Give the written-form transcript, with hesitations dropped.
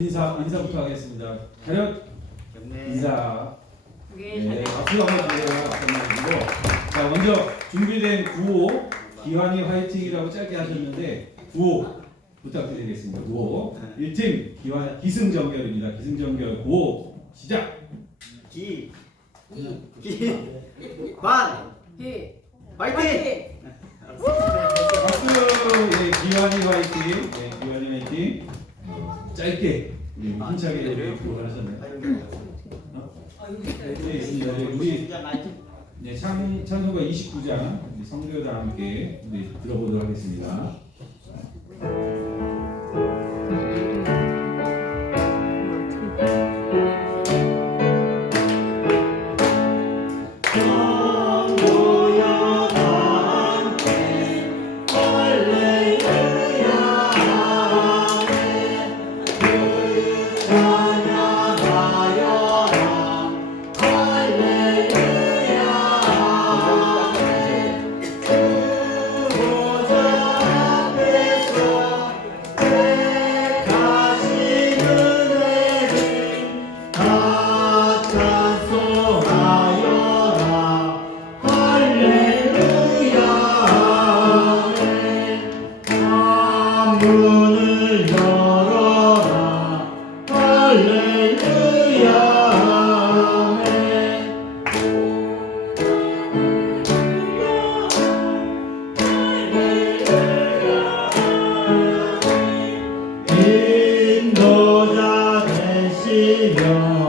인사부터 하겠습니다. 차렷 인사. 네, 박수 한번 주세요. 자, 먼저 준비된 구호 기환이 화이팅이라고 짧게 하셨는데 구호 부탁드리겠습니다. 구호 1팀 기환 기승전결입니다. 기승전결 구호 시작. 관 화이팅! 박수. 예, 기환이 화이팅. 네, 기환이 화이팅. 짧게 우리 힘차게 이렇게 구호를 하셨나요? 네, 있습니다. 우리 네, 찬송가 29장 성도여다 함께 들어보도록 하겠습니다. 문을 열어라 할렐루야 인도자 되시며